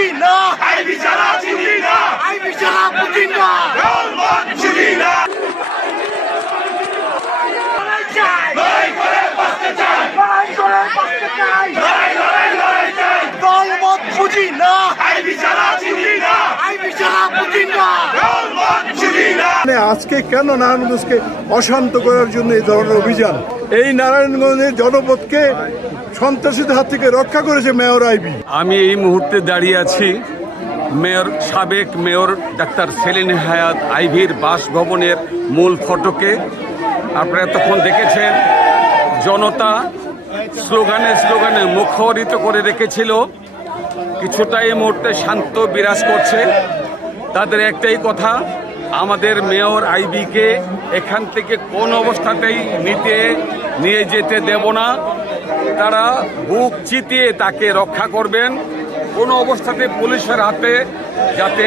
বুঝি না, আইবি ছাড়া চুরি না, আইবি ছাড়া বুঝি না। জনমত চুরি না, লড়াই চাই, লড়াই করে বাঁচতে চাই, লড়াই করে বাঁচতে চাই। লড়াই চাই, দলমত বুঝি না, আইবি ছাড়া চুরি না, আইবি ছাড়া বুঝি না। জনমত চুরি না। আজকে কেন নারায়ণগঞ্জকে অশান্ত করার জন্য এই ধরনের অভিযান? এই নারায়ণগঞ্জের জনপদকে সন্ত্রাসীদের হাত থেকে রক্ষা করেছে মেয়র আইবি। আমি এই মুহূর্তে দাঁড়িয়ে আছি সাবেক মেয়র ডাক্তার সেলিন হায়াৎ আইভির বাসভবনের মূল ফটকে। আপনারা এতক্ষণ দেখেছেন জনতা স্লোগানে মুখরিত করে রেখেছিল। কিছুটা এই মুহূর্তে শান্ত বিরাজ করছে। তাদের একটাই কথা, আমাদের মেয়র আইবিকে এখান থেকে কোন অবস্থাতেই নিয়ে যেতে দেব না। তারা বুক চিতিয়ে তাকে রক্ষা করবেন। কোনো অবস্থাতে পুলিশের হাতে যাতে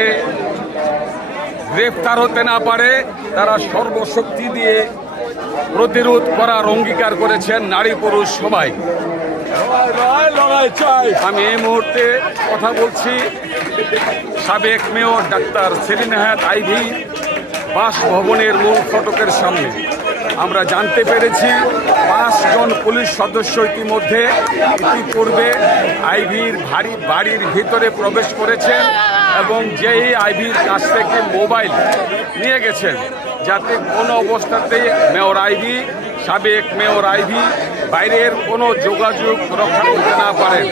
গ্রেফতার হতে না পারে তারা সর্বশক্তি দিয়ে প্রতিরোধ করার অঙ্গীকার করেছেন নারী পুরুষ সবাই। আমি এই মুহূর্তে কথা বলছি সাবেক মেয়র ডাক্তার সেলিন হায়াৎ আইভি বাসভবনের মূল ফটকের সামনে। আমরা জানতে পেরেছি 5 জন পুলিশ সদস্য ইতিপূর্বে আইভির বাড়ির ভিতরে প্রবেশ করেছেন এবং যেই আইভির কাছ থেকে মোবাইল নিয়ে গেছেন যাতে কোনো অবস্থাতেই সাবেক মেয়র আইভি বাইরের কোনো যোগাযোগ রক্ষা করতে না পারেন।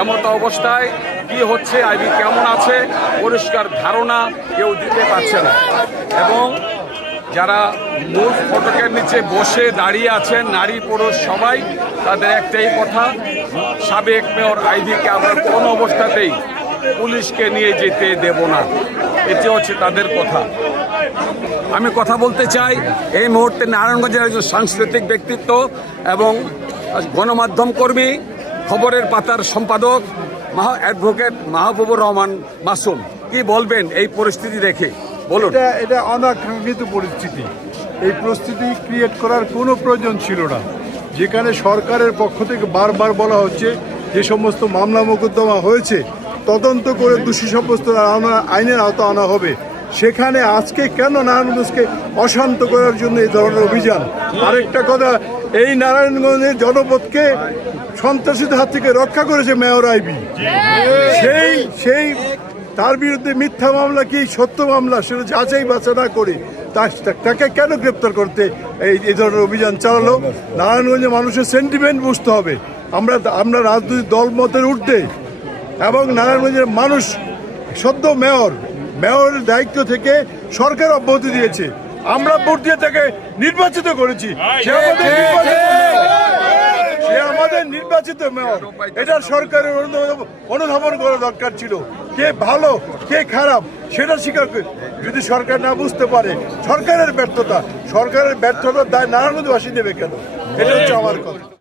এমতো অবস্থায় কি হচ্ছে, আইভি কেমন আছে, পরিষ্কার ধারণা কেউ দিতে পারছে না। এবং যারা মূল ফটকের নিচে বসে দাঁড়িয়ে আছেন নারী পুরুষ সবাই, তাদের একটাই কথা, সাবেক মেয়র আইভিকে আমরা কোনো অবস্থাতেই পুলিশকে নিয়ে যেতে দেব না। এটি হচ্ছে তাদের কথা। আমি কথা বলতে চাই এই মুহূর্তে নারায়ণগঞ্জের একজন সাংস্কৃতিক ব্যক্তিত্ব এবং গণমাধ্যম কর্মী, খবরের পাতার সম্পাদক অ্যাডভোকেট মাহবুবুর রহমান মাসুম, কি বলবেন এই পরিস্থিতি দেখে? বলুন। এটা অনাকাঙ্ক্ষিত পরিস্থিতি। এই পরিস্থিতি ক্রিয়েট করার কোনো প্রয়োজন ছিল না। যেখানে সরকারের পক্ষ থেকে বারবার বলা হচ্ছে যে সমস্ত মামলা মোকদ্দমা হয়েছে তদন্ত করে দোষী সাব্যস্ত আইনের আওতা আনা হবে, সেখানে আজকে কেন নারায়ণগঞ্জকে অশান্ত করার জন্য এই ধরনের অভিযান? আরেকটা কথা, এই নারায়ণগঞ্জের জনপদকে সন্ত্রাসীদের হাত থেকে রক্ষা করেছে মেয়র আইবি। সেই তার বিরুদ্ধে মিথ্যা মামলা কি সত্য মামলা সেটা যাচাই বাছাই না করে তাকে কেন গ্রেপ্তার করতে এই ধরনের অভিযান চালালো? নারায়ণগঞ্জের মানুষের সেন্টিমেন্ট বুঝতে হবে। আমরা রাজনৈতিক দল মতের ঊর্ধ্বে এবং নারায়ণগঞ্জের মানুষ সদ্য মেয়রের দায়িত্ব থেকে সরকার অব্যাহতি দিয়েছে। আমরা ভোট দিয়ে তাকে নির্বাচিত করেছি। সে আমাদের নির্বাচিত মেয়র। এটা সরকারের অনুধাবন করা দরকার ছিল। কে ভালো কে খারাপ সেটা স্বীকার করে, যদি সরকার না বুঝতে পারে সরকারের ব্যর্থতার দায় নারায়ণগঞ্জবাসী নেবে কেন? এটা হচ্ছে আমার কথা।